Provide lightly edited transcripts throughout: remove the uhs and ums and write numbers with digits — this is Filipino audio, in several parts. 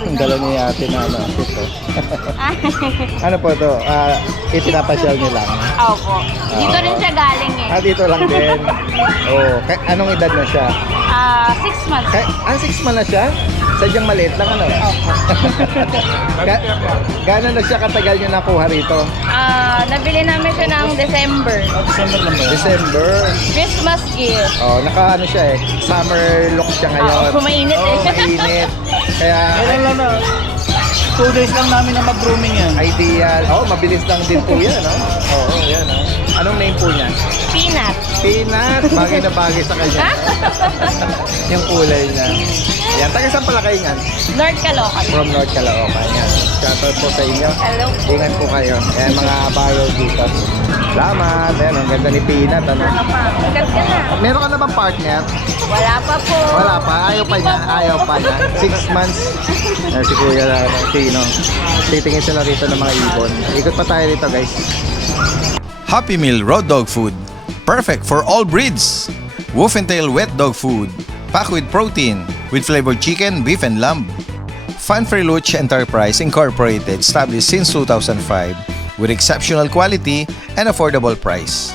Ang dala ni ate na ano, ito. Ano po to? Ipinapasyal niyo lang. Opo. Dito rin siya galing eh. Dito lang din. Oh, anong edad na siya? 6 months. 6 months na siya? Sadyang maliit lang ano? Opo. Gano'n na siya katagal niyo nakuha rito? Nabili namin siya ng December. December lang ba? December. Christmas gift. Oh, naka ano siya eh. Summer look siya ngayon. Mainit eh. Mainit. Kaya Kailan lang na? 2 days lang namin na mag-grooming yan. ideal. Oh, mabilis lang din po yan, no? Oo, yan, no? Anong name po niya? Peanut. Peanut. Bagay na bagay sa kanya. Yung kulay niya. Yan. Taga saan pala kayo yan? North Caloocan. From North Caloocan. Yan. Shoutout po sa inyo. Hello po. Ingat po kayo. Yan, mga buyer dito. Salamat. Ayan, ang ganda ni Peanut. Ano? Ano pa? Sikat ka na. Meron ka na bang partner? Wala pa po. Wala pa. Ayaw pa niya. Ayaw pa niya. 6 months. Ayan, si Kuya na, Tino. Titingin sila rito ng mga ibon. Ikot pa tayo dito, guys. Happy Meal Raw Dog Food. Perfect for all breeds. Wolf and Tail Wet Dog Food. Packed with protein, with flavored chicken, beef, and lamb. Fanfare Luch Enterprise Incorporated, established since 2005, with exceptional quality and affordable price.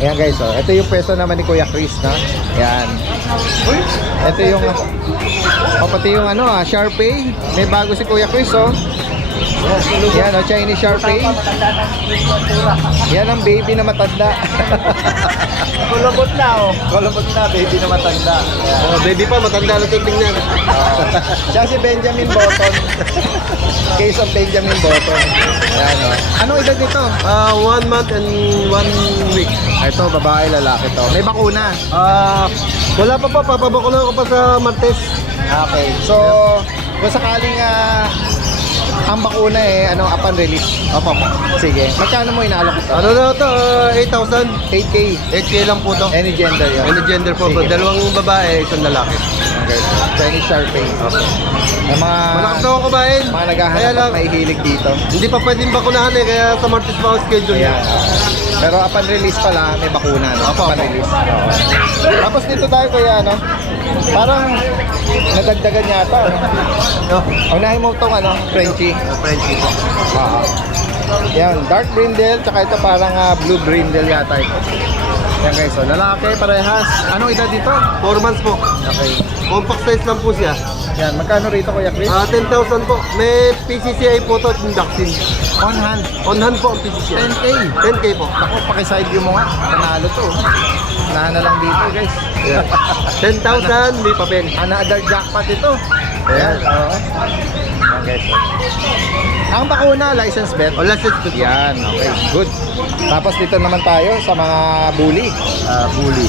Ayan guys, oh. Ito yung pwesto naman ni Kuya Chris, no? Ayan. Ito yung pati yung ano, Sharpei. May bago si Kuya Chris, oh. Yan, oh, Chinese Sharpei. Yan ang baby na matanda. Kulabot na oh. Kolobot na, baby na matanda. Ayan. Baby pa, matanda na tingnan. Siya si Benjamin Button. Case of Benjamin Button. Ayan, oh. Anong edad nito? 1 month and 1 week. Ito, babae, lalaki to. May bakuna. Wala pa po, papabakuna ko pa sa Martes. Okay. So, kung sakaling ang bakuna upon release. Opo. Sige. Magkano mo inaalok ito? Ano na ito? 8,000. 8K. 8K lang po to. Any gender yun? Any gender po. Sige. Dalawang babae, isang lalaki. Okay. Chinese Sharpei. Okay. Yung Malakas na akong kumain. mga Kaya naghahanap lang, at mahihilig dito. hindi pa pwedeng bakunahan eh, kaya sa Martes pa ang schedule niya. Ayan. Pero upon release pala, may bakuna, no? Opo, Upon opo. release. Oo. Tapos dito tayo kuya, no? Parang nadagdagan yata, no? Unahin mo itong, Frenchie. Frenchie po. Yan, dark brindle, tsaka ito parang blue brindle yata ito. Yan guys, so lalaki, parehas. Anong edad dito? 4 months po. Okay. Compact size lang po siya. Yan, magkano rito kuya Chris? 10,000 po. May PCCI po to, yung vaccine. On hand. On hand po ang PCCI. 10K. 10K po. Ako, pakiside view mo nga. Panalo to. Nahan na lang dito guys. Yeah. 10,000, may papel. Another jackpot ito. Ayan, oo. Ayan guys. Ang bakuna, license bet. Wala sa ito. Yan, okay, good. Tapos dito naman tayo sa mga bully. Bully.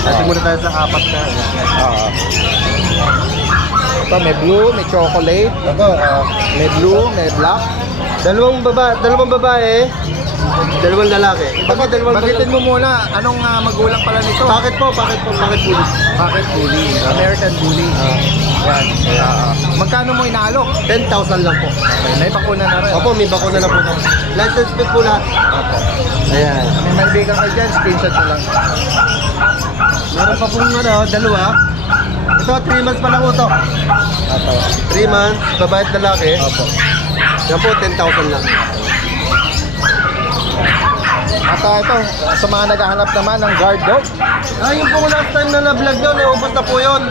Kasi muna tayo sa apat na. Oo. Ito, may blue, may chocolate. Ito, may blue, may black. Dalawang babae, dalawang lalaki. Bagitin mo muna, anong magulang pala nito? Bakit bully? Pocket bully, American bully. Yan. Magkano mo inaalok? 10,000 lang po. Okay, may bakuna na rin. Opo, may bakuna na po. License plate po lahat. Opo. Ayan. May maibigan ka dyan, screenshot na lang. Meron pa pong dalawa. Ito, 3 months pa lang po ito. Opo. 3 months, babae at lalaki. Opo. Yan po, 10,000 lang. At ito, sa mga naghahanap naman ng guard dog. Yung po last time na na-vlog yun, naubos na po yun.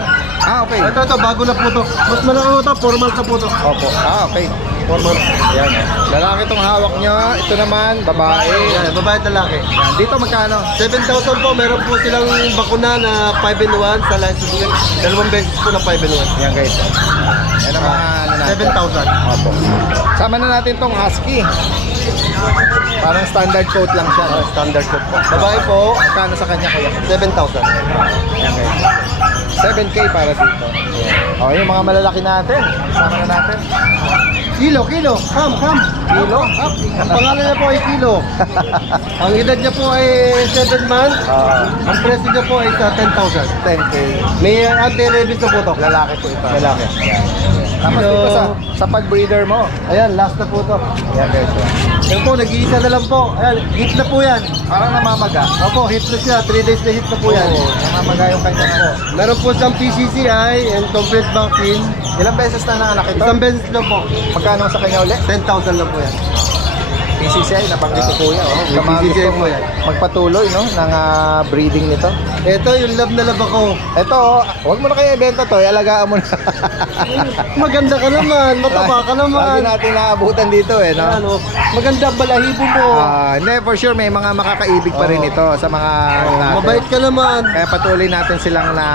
Okay. Ito, bago na po ito. Mas malaki po ito, 4 months na po ito. Opo. Okay. 4 months. Ayan. Lalaki itong hawak nyo. Ito naman, babae. Ayan, babae at lalaki. Yan. Dito magkano? 7,000 po, meron po silang bakuna na 5 in 1 sa license plate. Dalawang beses po na 5 in 1. Yan guys. Yan ang mga natin. 7,000. Opo. Sama na natin tong husky. Parang standard coat lang siya. No? Standard po. Babae po, Magkano sa kanya kuya? 7,000. Yan guys. 7K para dito. O, yung mga malalaki natin. Sama na natin. Kilo. Come. Kilo? Ang pangalan niya po ay Kilo. Ang edad niya po ay 7 months. Ang presyo niya po ay sa 10,000. 10K. May anti-rabies na po ito. Lalaki po ito. Lalaki. Yan. Tapos dito sa pag-breeder mo. Ayan, last na po to. Yan guys. Yan po, nag-iisa na lang po. Ayan, hit na po yan. Parang namamaga. Opo, hit na siya. 3 days na hit na po yan. Oo, namamaga yung kanya ano. Meron po siyang PCCI and complete vaccine. Ilang beses na nanganak ito? Isang beses lang po. Magkano sa kanya ulit? 10,000 lang po yan. PCCI, nabanggit ko kuya. Oh. May Sa mga PCCI gusto po yan. magpatuloy no, ng breeding nito. Ito, yung love na love ako. Ito, wag mo na kayo ibenta to, alagaan mo na. Maganda ka naman, mataba ka Lagi naman. natin naabutan dito eh, no? Ano, maganda ang balahibo mo. Hindi, for sure, may mga makakaibig pa rin Oo. ito sa mga natin. Mabait ka naman. Kaya patuloy natin silang na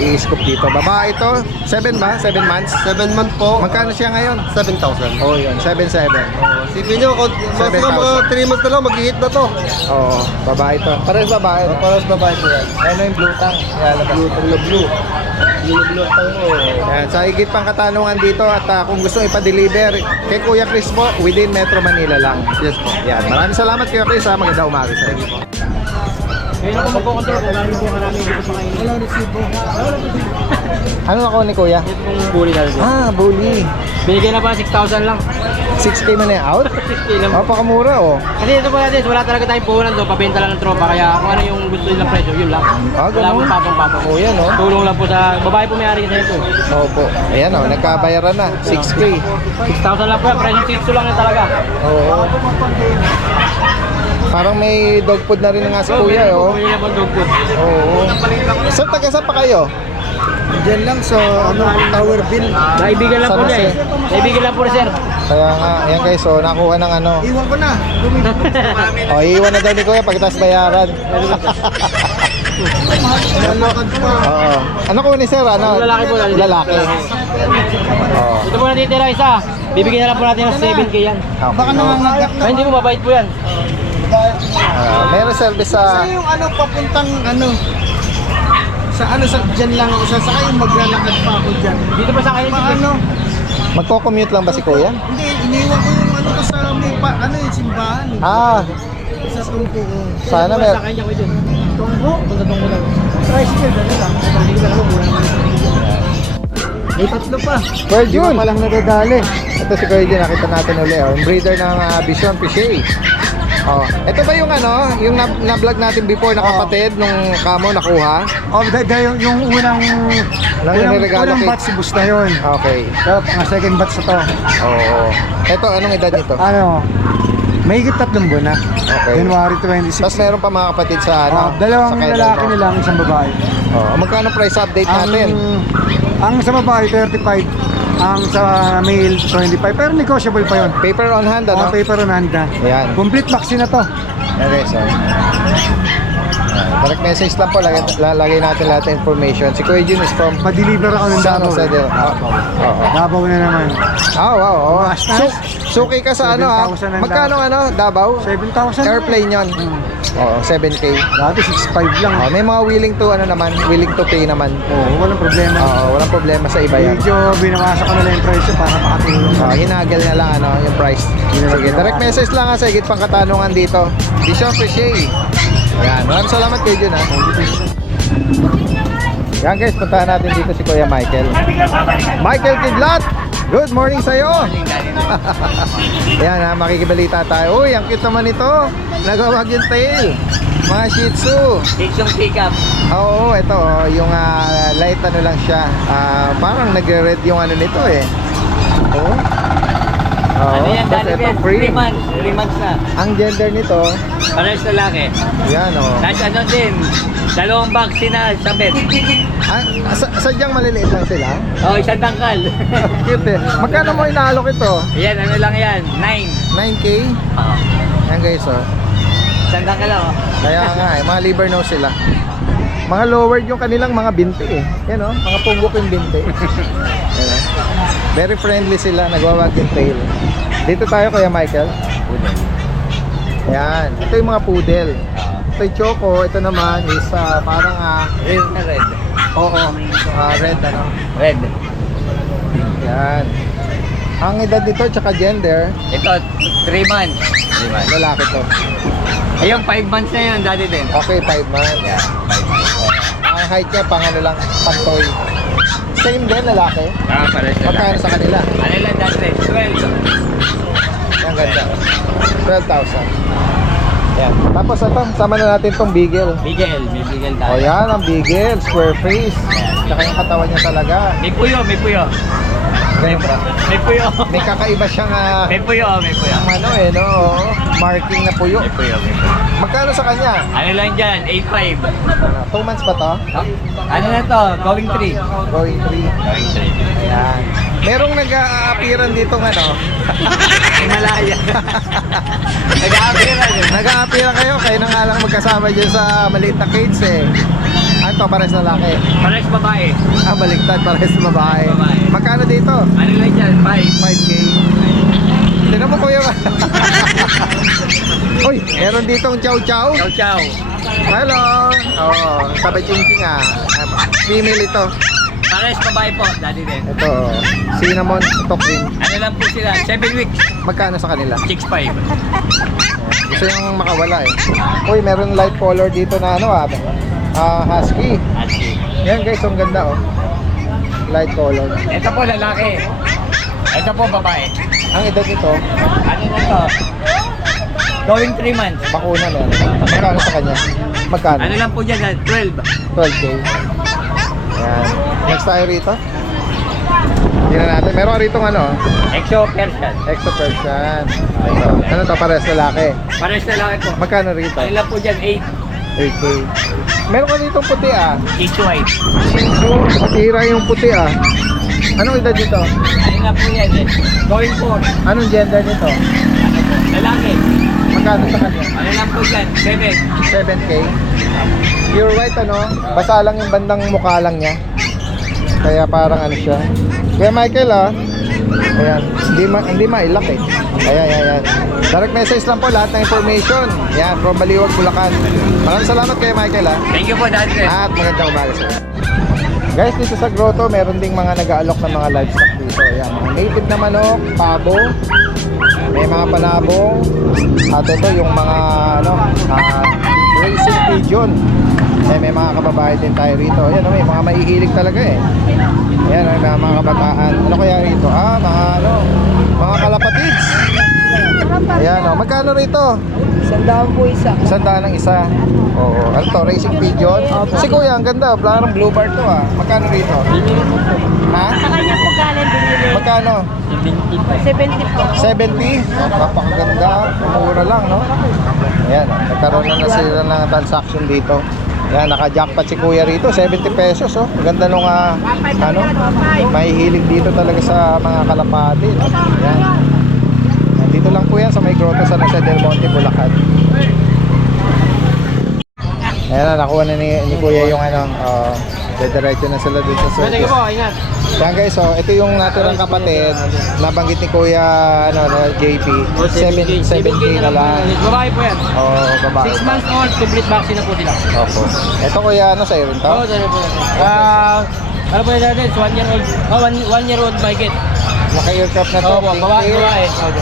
i-scoop dito. Babae ito, 7 ba? 7 months? 7 month po. Magkano siya ngayon? 7,000. Oh, yun, 7,700. Sipin nyo, kung 7,000. mga 3 months na lang, mag-hit na to. Oo, babae ito. Parehas babae. No? Paras babae po yan. Ano yung blue tang? Ilalabas. Blue. Blue tang mo. Yan, sa higit pang katanungan dito at kung gusto ipa-deliver kay Kuya Chris po, within Metro Manila lang. Yes po. Yan, maraming salamat Kuya Chris ha. Magandang umaga sa inyo po. Ngayon ako magkocontrol kung lalo po marami dito sa kain. Wala resibo. Ano ako ni Kuya? Itong bully natin. Bully. Binigay na pa 6,000 lang. 6K man na out? 6K lang. Pakamura oh. Kasi ito po natin, wala talaga tayong puhunan doon. Pabenta lang ng tropa. Kaya kung ano yung gusto nilang presyo, yun lang. Ah, Wala ganun? pong papang-papang. Oh, yan oh. Tulong lang po sa babae po may-ari kasi ito. Opo. Ayan oh, nagkabayaran na. 6K. 6,000 lang po yan. Presyo titso lang yan talaga. Oo. Parang may dog food na rin nga si Kuya oh. Pumili na po dog food. Oo. Sir, taga-saan pa kayo? Diyan lang sa Tower Bill. Naibigan lang po San niya eh. Jose. Naibigan lang po ni sir. Kaya nga, ayan guys, so nakuha ng ano. Iwan ko na. O, iiwan na daw ni Kuya pagkatapos bayaran. Lalakad pa. Oo. Ano ko ni Sir? Ano? Lalaki po, lalaki. Lalaki. Oo. Ito po natitira isa. Bibigyan na lang po natin ng 7K yan. Okay. Ay, hindi mo mabait po yan. Meron service sa... Yung ano, papuntang ano, sa dyan lang ako sa saka yung maglalakad pa ako dyan. Dito po sa kain. Paano? Magko-commute lang ba si Kuya? Hindi, iniwan ko yung ano ko sa may yung simbahan. Ah, Sa tungko ko. sana Sa meron. kanya ko dyan. Tungko? Punta tungkol lang. Tricycle, dali lang. Hindi ko alam, mura naman. May tatlo pa. Kuya Jun. Di pa lang nadadali. Ito si Kuya Jun, nakita natin uli. Oh. Yung breeder ng Bison Pichet. Oh. Ito ba yung ano, yung na-vlog natin before na kapatid nung kamo nakuha? Oh, yung unang Niregalo kay- batch si Bus na yun. Okay. Tapos, ang second batch na to. Oo. Ito, anong edad nito? Ano, may higit 3 buwan na. Okay. January 26. Tapos meron pa mga kapatid sa ano? Dalawang sa kailan lalaki mo? nila, isang babae. Oh, magkano price update natin? Ang sa babae, 35. Ang sa male, 25. Pero negotiable pa yun. Paper on hand, ano? Paper on hand na. Ayan. Complete vaccine na to. Okay, so. Direct message lang po, lalagay natin lahat ng information. Si Kuya Jun is from Pa-deliver ako ng San Davao. Jose del... Oo. Davao na naman. Wow. Maastas. Suki ka sa ano ha? 7,000 ang Magkano ano? Davao? 7,000. Airplane yon. Oo, 7K. Dati 6,500 lang. May mga willing to ano naman, willing to pay naman. Walang problema. Walang problema sa iba yan. Medyo binabasa ko na lang yung presyo para makatulong. Hinagal na lang ano, yung price. Sige, direct message lang ha sa higit pang katanungan dito. Bison Pichet. Yan, maraming salamat kayo dyan ha. Yan guys, puntahan natin dito si Kuya Michael. Michael Kidlat! Good morning sa'yo! Yan ha, makikibalita tayo. Uy, ang cute naman ito. Nagawag yung tail. Mga Shih Tzu. Yung pick-up. Oo, ito oh, yung light ano lang siya. Parang nagre-red yung ano nito eh. Oo. Ano yan, tapos dati ito, yan? free. 3 months na. Ang gender nito, Pares lalaki. yan oh. Tapos ano din, 2 vaccine na sa bed. Sadyang maliliit lang sila. Oh, isang tangkal. Cute eh. Magkano mo inaalok ito? Yan, ano lang yan, 9. 9K? Yan guys oh. Isang tangkal lang oh. Kaya nga eh, mga liver nose sila. Mga lowered yung kanilang mga binti eh. Yan oh, mga punggok yung binti. Yan, oh. Very friendly sila, nagwawag yung tail. Dito tayo Kuya Michael. Yan, ito yung mga poodle. Ito yung choco, ito naman is parang Red na red. oo, red ano. Red. Yan. Ang edad nito tsaka gender, Ito, 3 months. 3 months. lalaki to. Ayun, 5 months na yun, dati din. Okay, 5 months. Yeah, 5 months. Ang height niya pang ano lang, pantoy. Same din, lalaki. Pares Magkano sa kanila? Ano lang dati? 12. Ang ganda. 12,000. Yan. Tapos ito, sama na natin tong Beagle. Bigel, may bigel tayo. O yan, ang Beagle, square face. Tsaka yung katawan niya talaga. May puyo, may puyo. Ganda. May puyo. May kakaiba siyang May puyo, may puyo. ano no, marking na puyo. May puyo, may puyo. Magkano sa kanya? Ano lang dyan? 8.5. 2 months pa to? Ano na to? Going 3. Going 3. Going 3. Ayan. Merong nag-a-appearan ditong ano. Himalaya. Nag-aapira yun. Nag-a-appearan kayo na nga lang magkasama dyan sa maliit na cage eh. Ano to, pares lalaki? Pares babae. Baliktad, pares babae. Babae. Magkano dito? Ano lang dyan? 5. 5K. Tignan mo kuya. Uy, meron ditong chow chow. Ciao, ciao. Hello. Oo, tabi chingking ah. Female ito. Pares babae po. Daddy din. Ito, cinnamon, ito cream. Ano lang po sila? 7 weeks. Magkano sa kanila? 6.5. Gusto yung makawala eh. Uy, meron light color dito na ano husky. Ashley. Yan guys, ang ganda oh. Light color. Ito po lalaki. Ito po babae. Ang edad nito, Ano na to? Going 3 months. bakuna na yan. Magkano sa kanya? Magkano? Ano lang po dyan? 12. 12K. Yan. Next tayo rito. Tingnan natin. Meron rito ano, Exo Persian. extra Persian. Ito. Ano to, pares lalaki? Pares lalaki po. Magkano rito? Ano lang po dyan? 8K. Meron ka dito puti ah. 8 white. Tira yung puti ah. Anong edad nito? Ano lang po yan? Going 4. Anong gender nito? Lalaki. Magkano sa kanya? Ano lang po dyan? 7. 7K. Pure white ano? Basa lang yung bandang mukha lang niya. Kaya parang ano siya. Kuya Michael ah. Ayan. Hindi mailak eh. Ayan. Direct message lang po lahat ng information. Yan, from Baliwag, Bulacan. Maraming salamat Kuya Michael ah. Thank you po, Daddy. At magandang umaga sa inyo. Guys, dito sa grotto, meron ding mga nag-aalok ng mga livestock dito. Ayan, mga native na manok, pabo, may mga panabong, at ito yung mga racing pigeon. May mga kababae din tayo rito. Ayan, may mga maihilig talaga eh. Ayan, may mga kabataan. Ano kaya rito? Mga kalapatids. Ayan, magkano rito? 100 po isa. 100 ang isa. Oo. Ano to? Racing pigeon? Si kuya, ang ganda. Parang blue bar to ah. Magkano rito? Ha? Sa kanya po galing binili. Magkano? 70 po. 70? Napakaganda. Mura lang, no? Ayan. Nagkaroon na sila ng transaction dito. Ayan, naka-jackpot si kuya rito. 70 pesos, oh. Ang ganda nung, mahihilig dito talaga sa mga kalapati. No? Ayan. Dito lang po yan sa may grotto sa Nasa Del Monte, Bulacan. Ayan na, nakuha na ni kuya yung dediretso na sila dito sa Sige po, ingat. yan guys, ito yung naturang kapatid. Nabanggit ni kuya JP. 7K na lang. Babae po yan. Babae. 6 months old, complete vaccine na po sila. Opo. Ito kuya, sa'yo rin to? Oo, dali po. Ano po yung dati? 1 year old. 1 year old mahigit. Naka-aircraft na to. Oo, babae.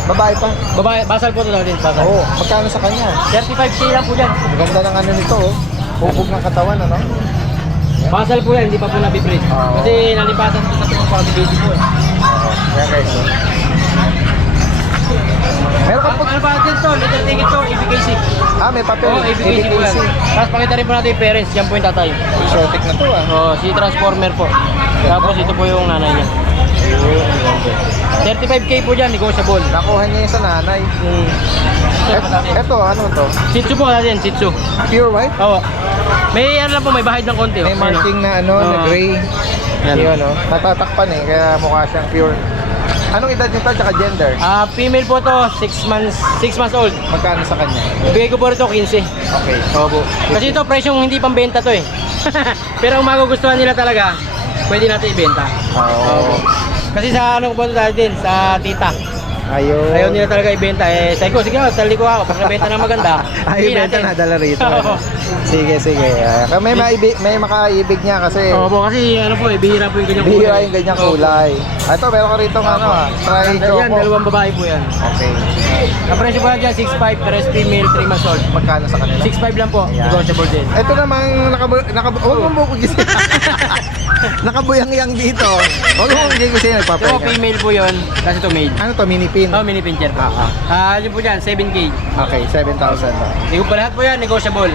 Babae pa? Babae, basal po ito natin. Basal. Oo. Magkano sa kanya? 35K lang po dyan. Ang ganda ng ano nito, oh. Hubog ng katawan, ano? Basal po yan, hindi pa po nabibreed. Oo. Kasi nalipatan po sa itong pag-baby po eh. Yan guys, oh. Meron ka po. Ano ba din to? Little ticket to, ABKC. May papel. Oo, ABKC po yan. Tapos pakita rin po natin yung parents, yan po yung tatay. Exotic na to, ah. Oo, si Transformer po. Tapos ito po yung nanay niya. 35K po dyan, negotiable. Nakuha niya yung sa nanay. Ito, ano to? Shih Tzu po natin, Shih Tzu. Pure white? Oo. May ano lang po, may bahid ng konti. May marking na na gray. Yan. Yun, natatakpan eh, kaya mukha siyang pure. Anong edad nito at saka gender? Female po to, 6 months old. Magkano sa kanya? Bigay ko po rito 15. Okay. Opo. Kasi ito presyong hindi pambenta to eh. Pero kung magugustuhan nila talaga, pwede natin ibenta. Oo. Kasi sa ano po dahil din, sa tita. Ayun. Ayaw nila talaga ibenta. Sabi ko, sige, tali ko ako. Pag nabenta na maganda, Ay, benta na dala rito. Oo. Sige. May makaibig niya kasi Opo, kasi ano po eh, bihira po yung ganyang kulay. bihira yung ganyang kulay. Ito, meron ka rito try Yan, choco. dalawang babae po yan. Okay. Ang presyo po dyan, 6.5, pero is female, 3 months old. Magkano sa kanila? 6.5 lang po, Ayan. negotiable din. Ito namang huwag mong bukugis. Nakabuyang-yang dito. Huwag mong gigisin, Ito po, nagpapahinga. female po yun, kasi ito male. Ano to, mini pin? Oh, mini pincher po. Yun po dyan, 7K. Okay, 7,000 to. Hindi po lahat po yan, negotiable.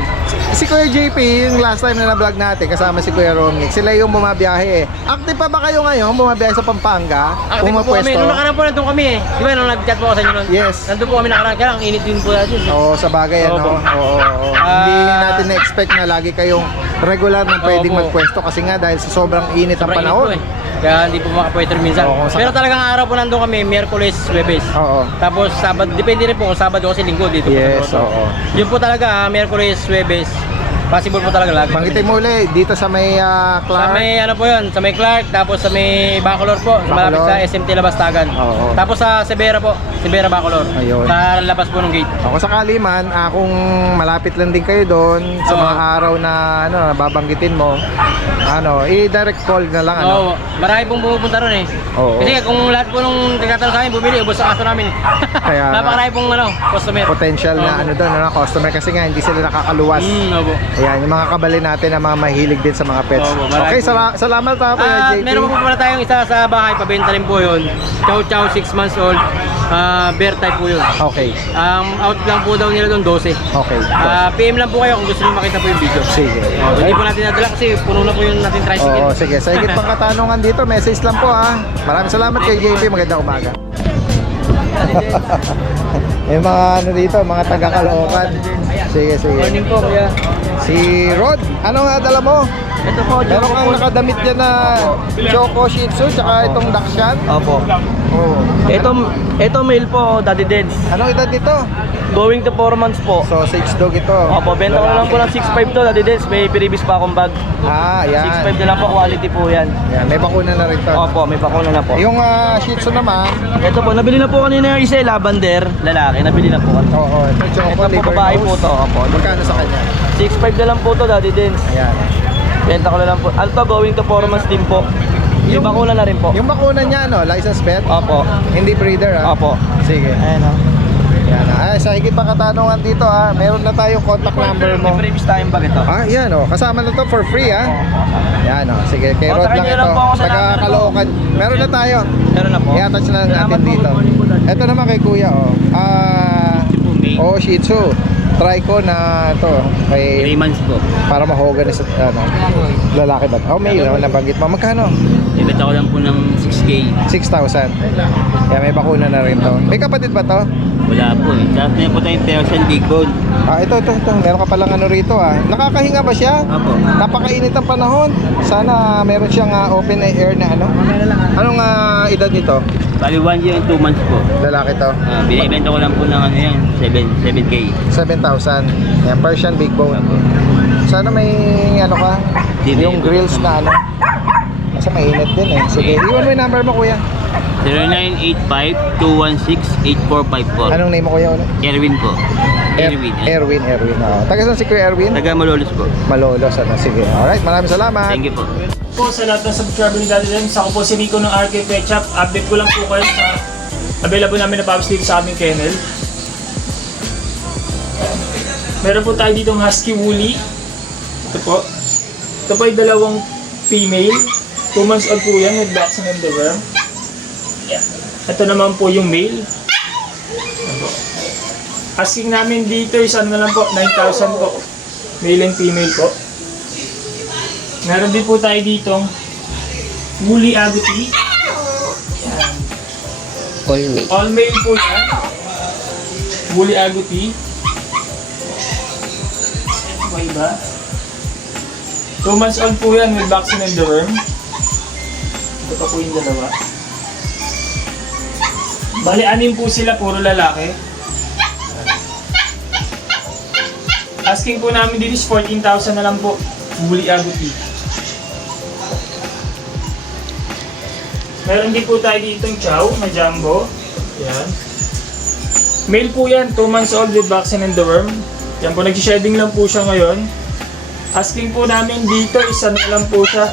Si Kuya JP, yung last time na na-vlog natin, kasama si Kuya Romnick, sila yung bumabiyahe. Active pa ba kayo ngayon? Bumabiyahe sa Pampanga? Active po kami, nung nakaraan po nandun kami eh. Di ba nung nag-chat po ako sa inyo nun? Yes. Nandun po kami nakaraan, kaya ang init din po natin. Oo, sa bagay, ano? Opo. Oo. Hindi natin na-expect na lagi kayong regular na pwedeng Opo. magpwesto kasi nga dahil sa sobrang init ang Sobrang init panahon. po eh. Kaya hindi po makapweter minsan. Oo, Pero talagang araw po nandun kami, Miyerkules, Webes. Oo. Tapos Sabado, depende rin po kung Sabado kasi Linggo dito Yes, po sa Toronto. oo. Yun po talaga, Miyerkules, Webes. Possible po talaga lagi. Banggitin mo ulit, dito sa may Sa Clark. may ano po yun, sa may Clark, tapos sa may Bacolor po, malapit Bacolor. sa SMT Labastagan. Oo. Tapos sa Severa po, Severa Bacolor. Ayun. Sa labas po ng gate. Ako sakali man, kung malapit lang din kayo doon sa Oo. mga araw na babanggitin mo, i-direct call na lang Oo, marami pong pumupunta ron eh. Oo. Kasi kung lahat po nung nagtatanong sa amin, bumili, ubos ang aso namin. Kaya- Napakarami pong customer. potential na Oo. doon, customer kasi nga hindi sila nakakaluwas. Opo. Ayan, yung mga kabali natin na mga mahilig din sa mga pets. Oo, marami Okay, po. salamat Kuya JP. Meron po pala tayong isa sa bahay, pabenta rin po yun. Chow Chow, 6 months old. Bear type po yun. Okay, Out lang po daw nila doon, 12. okay. PM lang po kayo kung gusto niyo makita po yung video. Sige. Hindi po natin nadala kasi puno na po yung natin tricycle. Oo, sige. Sa higit pang katanungan dito, message lang po ha. Maraming salamat kay JP. Magandang umaga. Yung mga ano dito, mga taga-Caloocan. Sige. Morning po kuya. Si Rod, ano nga dala mo? Ito po, Meron kang nakadamit dyan na Choco Shih Tzu, tsaka itong Dachshund. Opo. Oo. Ito male po, Daddy Dens. Anong edad nito? Going to 4 months po. Sausage dog ito. Opo, benta ko na lang po ng 6.5 to, Daddy Dens. May previous pa akong bag. Yan. 6.5 na lang po, quality po yan. Yan, may bakuna na rin to. Opo, may bakuna na po. Yung Shih Tzu naman, Ito po, nabili na po kanina yung isa, lavender, lalaki, nabili na po. oo, ito Choco Ito po, liver babae nose. po to. Opo. Magkano sa kanya? 6.5 na lang po to, Daddy Dens. Ayan. Benta ko na lang po. Ano to, going to 4 months din po. Yung bakuna na rin po. Yung bakuna niya, license pet? Opo. Hindi breeder, ha? Opo. Sige. Ayan o. Yan. Sa higit pa katanungan dito, meron na tayong contact number mo. May previous tayong bag ito. Yan, kasama na to for free, ha? Yan, Sige, kay Rod lang Kontakin niyo ito. lang po ako sa Taga number ko. Caloocan. Meron na tayo. Meron na po. I-attach na natin Salamat po, dito. good morning po, Daddy. Ito naman kay Kuya, Shih Tzu. Try ko na ito. 3 months po. Para mahogan sa, lalaki ba? Male, nabanggit mo. Magkano? Ibenta ko lang po ng 6K. 6,000. Yan, may bakuna na rin to. May kapatid ba to? Wala po eh. Tapos na po tayong Persian Big Bone. Ito. Meron ka palang rito, Nakakahinga ba siya? Apo. Napakainit ang panahon. Sana meron siyang open air na ano. Anong edad nito? Bali 1 year and 2 months po. Lalaki to. Binibenta ko lang po ng 7K. 7,000. Yan, Persian Big Bone. Sana may ka? Yung grills na ano. Kasi mainit din eh. Sige, iwan mo yung number mo, kuya. 0985-216-845 po. Anong name mo, kuya? Ulit? Erwin po. Erwin. Erwin. Taga saan si Kuya Erwin? Taga Malolos po. Malolos. Sige. Alright, maraming salamat. Thank you po. Po sa lahat ng subscriber ni Daddy Dens, ako po si Rico ng RK Pet Shop. Update ko lang po kayo sa available namin na puppies dito sa aming kennel. Meron po tayo ditong Husky Woolly. Ito po. Ito po ay dalawang female. 2 months old po yan with vaccine and deworm. Yeah. Ito naman po yung male. Ito po. Asking namin dito is ano na lang po, 9,000 po. Male and female po. Meron din po tayo ditong Woolly Agouti. Yan. All male po yan. Woolly Agouti. Okay ba? 2 months old po yan with vaccine and deworm. Ito pa po yung dalawa. Bali, 6 po sila, puro lalaki. Asking po namin dito is 14,000 na lang po. Woolly Agouti. Meron din po tayo ditong chow na jumbo. Yan. Male po yan, 2 months old with vaccine and deworm. Yan po, nag-shedding lang po siya ngayon. Asking po namin dito, isa na lang po siya,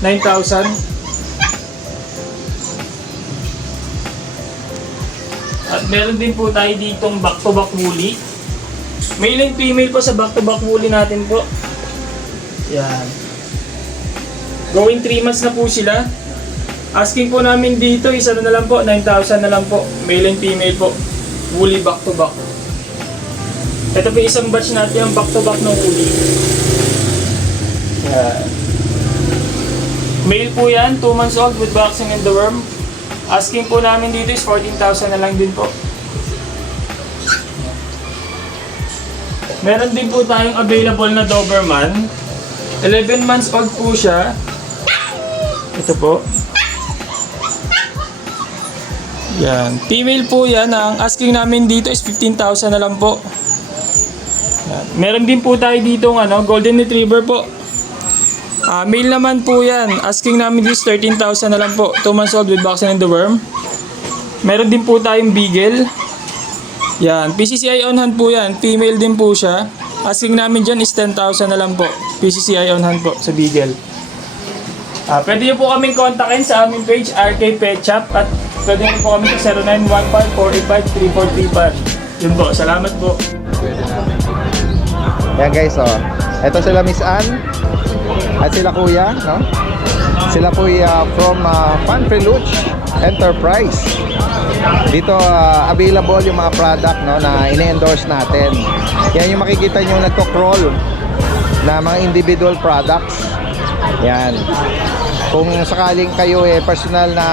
9,000. At meron din po tayo ditong back-to-back woolly. Male and female po sa back-to-back woolly natin po. Yan. Going 3 months na po sila. Asking po namin dito, isa na lang po, 9,000 na lang po. Male and female po. Woolly back-to-back. Ito po isang batch natin ang back-to-back ng woolly. Yan. Male po yan, 2 months old with vaccine and the worm. Asking po namin dito is 14,000 na lang din po. Meron din po tayong available na Doberman. 11 months old po siya. Ito po. Yan. Female po yan. Ang asking namin dito is 15,000 na lang po. Yan. Meron din po tayo dito Golden Retriever po. Male naman po yan. Asking namin dito is 13,000 na lang po. 2 months old with vaccine and the worm. Meron din po tayong Beagle. Yan. PCCI on hand po yan. Female din po siya. Asking namin dyan is 10,000 na lang po. PCCI on hand po sa Beagle. Pwede nyo po kaming kontakin sa aming page, RK Pet Shop. At pwede nyo po kami sa 0915-485-3435. Yun po. Salamat po. Yan guys, oh. Ito sila Miss Ann at sila Kuya, no? Sila po from Fun Prelude Enterprise. Dito available yung mga product, no, na ine-endorse natin. Yan yung makikita nyo nagko-crawl na mga individual products. Yan. Kung sakaling kayo personal na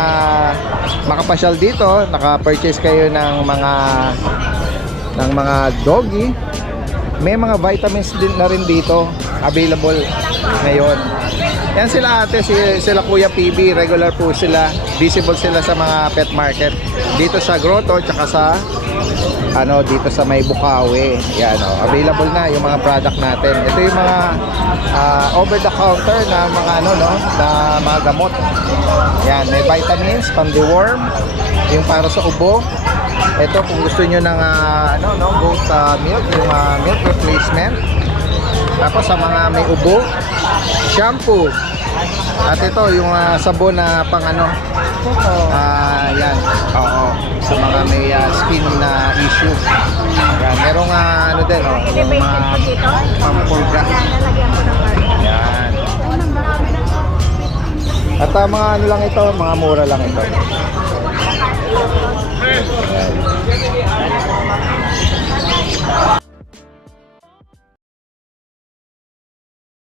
makapasyal dito, naka-purchase kayo ng mga doggy, may mga vitamins din na rin dito available ngayon. Yan sila ate, sila Kuya PB, regular po sila, visible sila sa mga pet market dito sa Grotto tsaka sa dito sa May Bukawi. Yan, available na yung mga product natin. Ito yung mga over the counter na mga na mga gamot. Yan, may vitamins, pang-deworm, yung para sa ubo. Ito kung gusto niyo ng goat milk, yung milk replacement. Tapos sa mga may ubo, shampoo. At ito yung sabon na pang yan. Oo. Sa mga may skin na issue. Yan, merong din yung mga pampulga. Yan. At mga lang ito, mga mura lang ito.